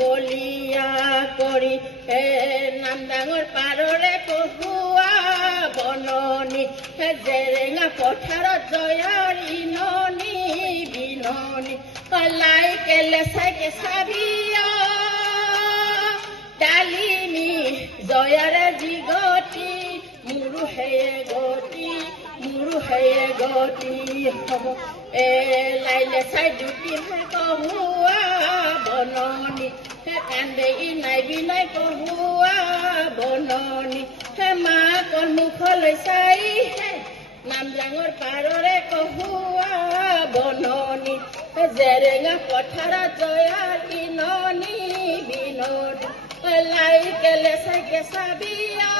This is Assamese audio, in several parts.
বলিয়া কৰি হে নাম ডাঙৰ পাৰৰে কহুৱা বননি হে জেৰেঙা পথাৰত জয়ৰ ইননি বিননি লাই কেলে চাইকে চাবিয়া ডালিমি জয়ৰে জিগতি মোৰো হেয়ে গতি হ'ব লাইলে চাই দুটি হে কহুৱা বননি হে কান্দে ইনাই বিনাই কহুৱা বননি হে মাকৰ মুখলৈ চাই হে নাম ডাঙৰ পাৰৰে কহুৱা বননি হে জেৰেঙা পথাৰত জয়াৰ ইননি বিননি লাই কেলে চাইকে চাবিয়া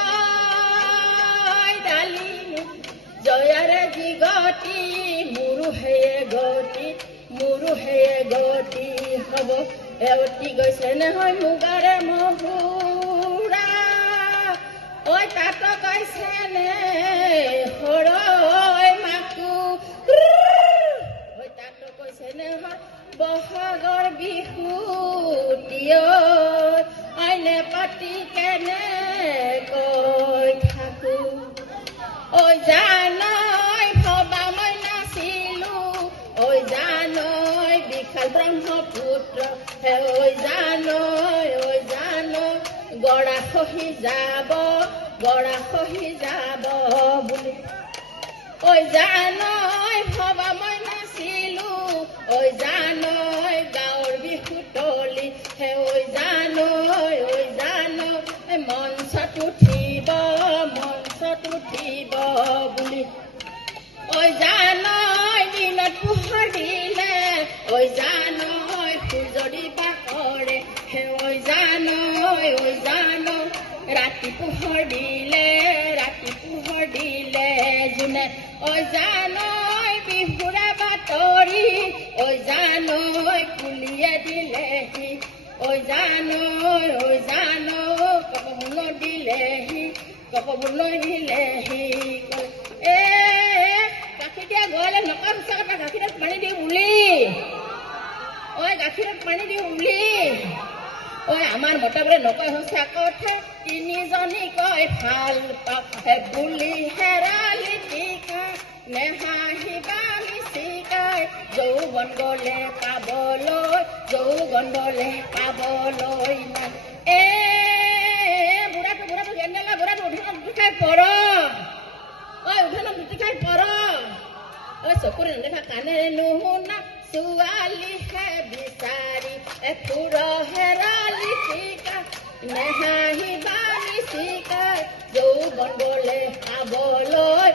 ডালিমি জয়াৰে জিগতি মোৰো হেয়ে গতি হ'ব এৱতি গৈছে নহয় মুগাৰে মহুৰা ঐ তাত কৈছে নে সৰৈ মাকো ঐ তাত কৈছে নে বহাগৰ বিহুটিয় আইনে পাতি কেনে কৈ থাকো ঐ জানৈ ভবা মই নাছিলো ঐ জানৈ বিশাল ব্ৰহ্মপুত্ৰ হে ঐ জানৈ গৰা খহি যাব বুলি ঐ জানৈ ভবা মই নাছিলো ঐ জানৈ গাঁৱৰ বিহুতলি হে ঐ জানৈ মঞ্চত উঠিব বুলি ঐ জানৈ দিনত পোহৰ দিলে ঐ জানৈ সূৰ্য্য বাকৰে হে ঐ জানৈ ৰাতি পোহৰ দিলে জোনে ঐ জানৈ বিহুৰা বাতৰি ঐ জানৈ কুলিয়ে দিলেহি ঐ জানৈ কপবলৈ দিলেহি গাখীৰ দিয়া গলে নকা সঁচা কথা গাখীৰত পানী দি উলি গাখীৰত পানী দি উলি আমাৰ মতাবোৰে নকয় সঁচা কথা তিনিজনী কয় ভাল পাহে বুলি হেৰালি টিকা নেহাঁহিবা মিচিকাই যৌৱন গলে পাবলৈ না বুঢ়াটো গেন্দেলা বুঢ়াটো উঠানত উঠাই পৰ উঠানত উঠিখাই পৰ চকুৰে নেদেখা কাণেৰে নুশুনা ছোৱালীহে বিচাৰি ফুৰ হেৰালি টিকা নেহাঁহিবা মিচিকাই যৌৱন গলে পাবলৈ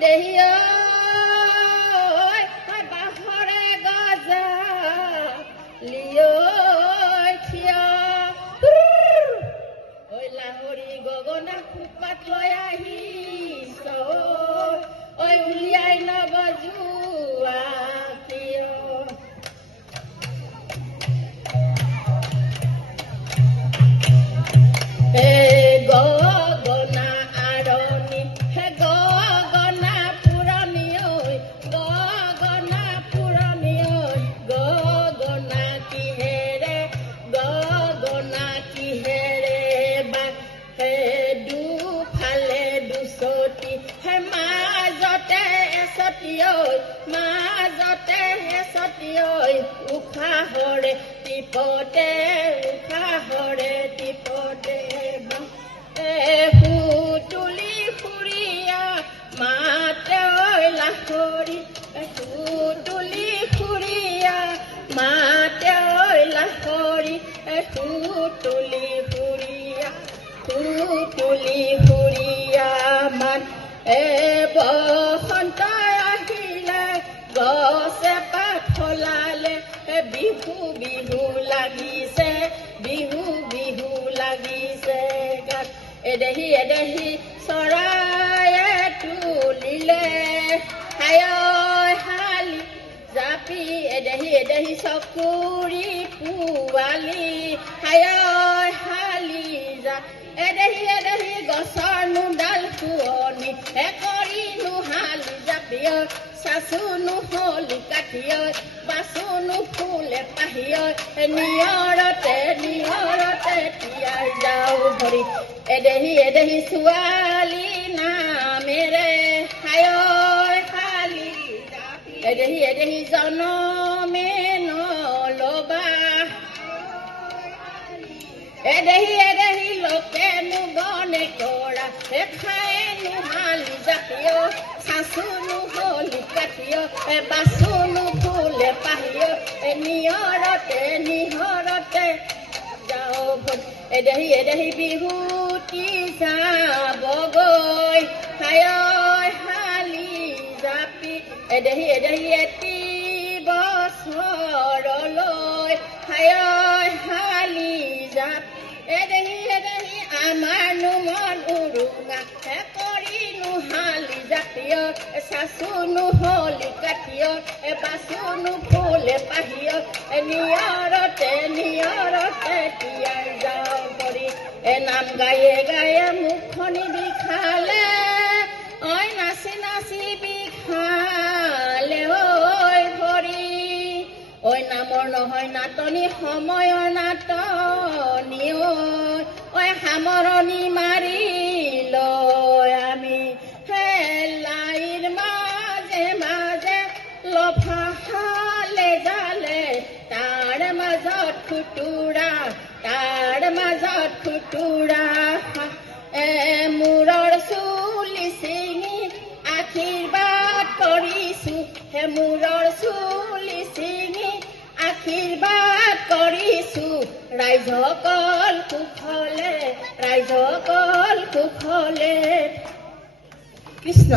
দেহি বাহৰে গজা থিয় লাহৰি গগনা ফুটপাত লৈ আহিছ উলিয়াই নবজোৱা কিয় গগনা আৰণি হে গগনা পুৰণি গগনা কিহেৰে বা হে দুফালে দুচতি হে মাজতে এচতি উশাহৰে টিপতে তুলি ফুৰিয়া মাতে লাহৰি তুলি ফুৰিয়া মাতে লাহৰি তুলি ফুৰিয়া মান বসন্ত আহিলে গছে পাত ফলালে বিহু লাগিছে গাত এদেহি চৰায়ে তুলিলে হালি জাপি এদেহি চকুৰি পোৱালি হালি যা এদেহি গছৰ নোডাল শুৱনি কৰি নোহালি জাপিয় চাচু নহলি কাঠিয় বাচু নুফুলে পাহিয় নিয়ৰতে তিয়াই যাওঁ ভৰি এদেহি ছোৱালী নামেৰে হায় শালি এদেহি জনমে নলবা এদেহি লোকেনো বনে কৰা খায়েনো হালি জাতীয় চাচুনো হলি কাঠিয় বাচুনো ফুলে পাহিয় নিহৰতে যাওঁ ভৰি এদেহি বিহুতি যাবগৈ হায় শালি জাপি এদেহি এটি বছৰলৈ হায় শালি জাপ এদেহি আমাৰ নুমন উৰুঙা কৰিনো শালি জাতীয় চাচুনো হলি কাঠিয় বাচুনো ফুলে পাহিয় নিয়ৰতে তিয়াই যাওঁ কৰি নাম গায়ে মুখনি বিষালে ঐ নাচি বিষালে ঐ ভৰি ঐ নামৰ নহয় নাটনি সময়ৰ নাটনি ঐ সামৰণি মাৰি লৈ আমি লাইৰ মাজে লফালে জালে তাৰ মাজত খুতুৰা মূৰৰ চুলি ছিঙি আশীৰ্বাদ কৰিছো মূৰৰ চুলি ছিঙি আশীৰ্বাদ কৰিছো ৰাইজসকল কুশলে কৃষ্ণ